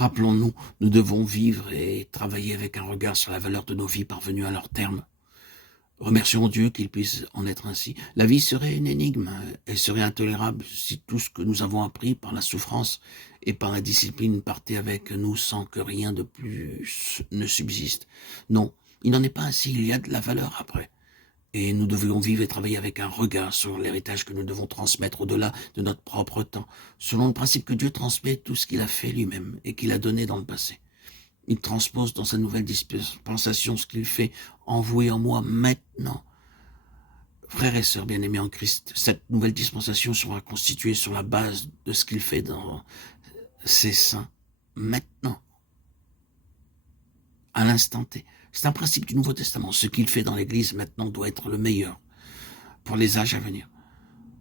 Rappelons-nous, nous devons vivre et travailler avec un regard sur la valeur de nos vies parvenues à leur terme. Remercions Dieu qu'il puisse en être ainsi. La vie serait une énigme, elle serait intolérable si tout ce que nous avons appris par la souffrance et par la discipline partait avec nous sans que rien de plus ne subsiste. Non, il n'en est pas ainsi, il y a de la valeur après. Et nous devons vivre et travailler avec un regard sur l'héritage que nous devons transmettre au-delà de notre propre temps, selon le principe que Dieu transmet tout ce qu'il a fait lui-même et qu'il a donné dans le passé. Il transpose dans sa nouvelle dispensation ce qu'il fait en vous et en moi maintenant. Frères et sœurs bien-aimés en Christ, cette nouvelle dispensation sera constituée sur la base de ce qu'il fait dans ses saints maintenant, à l'instant T. C'est un principe du Nouveau Testament. Ce qu'il fait dans l'Église maintenant doit être le meilleur pour les âges à venir.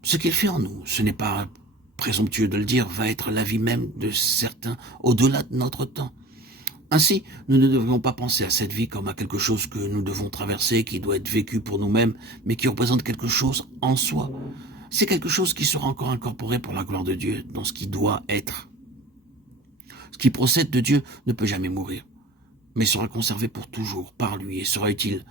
Ce qu'il fait en nous, ce n'est pas présomptueux de le dire, va être la vie même de certains au-delà de notre temps. Ainsi, nous ne devrions pas penser à cette vie comme à quelque chose que nous devons traverser, qui doit être vécu pour nous-mêmes, mais qui représente quelque chose en soi. C'est quelque chose qui sera encore incorporé pour la gloire de Dieu dans ce qui doit être. Ce qui procède de Dieu ne peut jamais mourir, mais sera conservé pour toujours par lui et sera utile.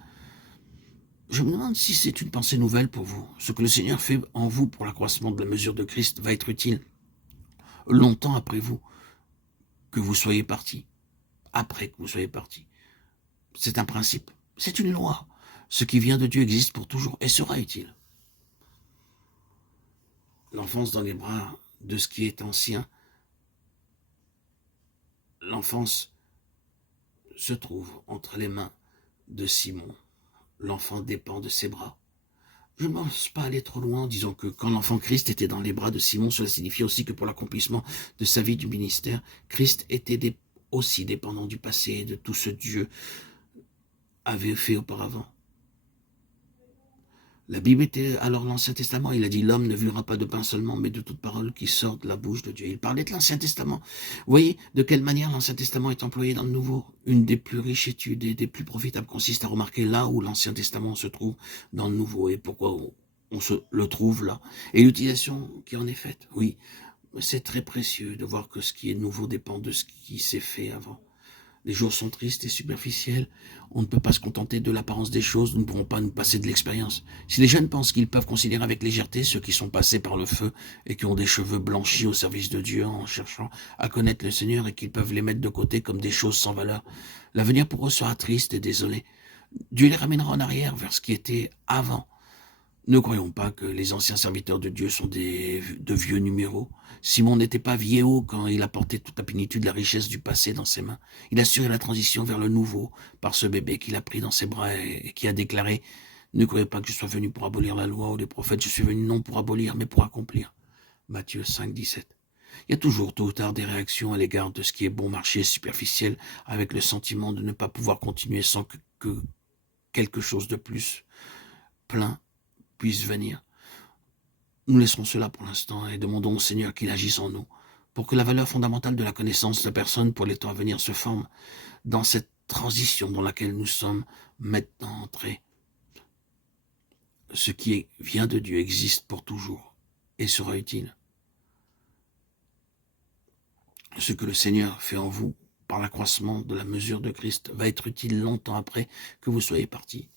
Je me demande si c'est une pensée nouvelle pour vous. Ce que le Seigneur fait en vous pour l'accroissement de la mesure de Christ va être utile longtemps après vous, que vous soyez parti. Après que vous soyez parti. C'est un principe, c'est une loi. Ce qui vient de Dieu existe pour toujours et sera utile. L'enfance dans les bras de ce qui est ancien, l'enfance se trouve entre les mains de Simon. L'enfant dépend de ses bras. Je ne pense pas aller trop loin, disons que quand l'enfant Christ était dans les bras de Simon, cela signifiait aussi que pour l'accomplissement de sa vie du ministère, Christ était aussi dépendant du passé et de tout ce Dieu avait fait auparavant. La Bible était alors l'Ancien Testament. Il a dit l'homme ne vivra pas de pain seulement, mais de toute parole qui sort de la bouche de Dieu. Il parlait de l'Ancien Testament. Vous voyez de quelle manière l'Ancien Testament est employé dans le Nouveau. Une des plus riches études et des plus profitables consiste à remarquer là où l'Ancien Testament se trouve dans le Nouveau et pourquoi on se le trouve là. Et l'utilisation qui en est faite. Oui, c'est très précieux de voir que ce qui est nouveau dépend de ce qui s'est fait avant. Les jours sont tristes et superficiels. On ne peut pas se contenter de l'apparence des choses. Nous ne pourrons pas nous passer de l'expérience. Si les jeunes pensent qu'ils peuvent considérer avec légèreté ceux qui sont passés par le feu et qui ont des cheveux blanchis au service de Dieu en cherchant à connaître le Seigneur et qu'ils peuvent les mettre de côté comme des choses sans valeur, l'avenir pour eux sera triste et désolé. Dieu les ramènera en arrière vers ce qui était avant. Ne croyons pas que les anciens serviteurs de Dieu sont de vieux numéros. Simon n'était pas vieillot quand il apportait toute la plénitude de la richesse du passé dans ses mains. Il assurait la transition vers le nouveau par ce bébé qu'il a pris dans ses bras et qui a déclaré « Ne croyez pas que je sois venu pour abolir la loi ou les prophètes, je suis venu non pour abolir, mais pour accomplir. » Matthieu 5, 17. Il y a toujours tôt ou tard des réactions à l'égard de ce qui est bon marché superficiel avec le sentiment de ne pas pouvoir continuer sans que quelque chose de plus plein puisse venir. Nous laisserons cela pour l'instant et demandons au Seigneur qu'il agisse en nous pour que la valeur fondamentale de la connaissance de la personne pour les temps à venir se forme dans cette transition dans laquelle nous sommes maintenant entrés. Ce qui vient de Dieu existe pour toujours et sera utile. Ce que le Seigneur fait en vous par l'accroissement de la mesure de Christ va être utile longtemps après que vous soyez partis.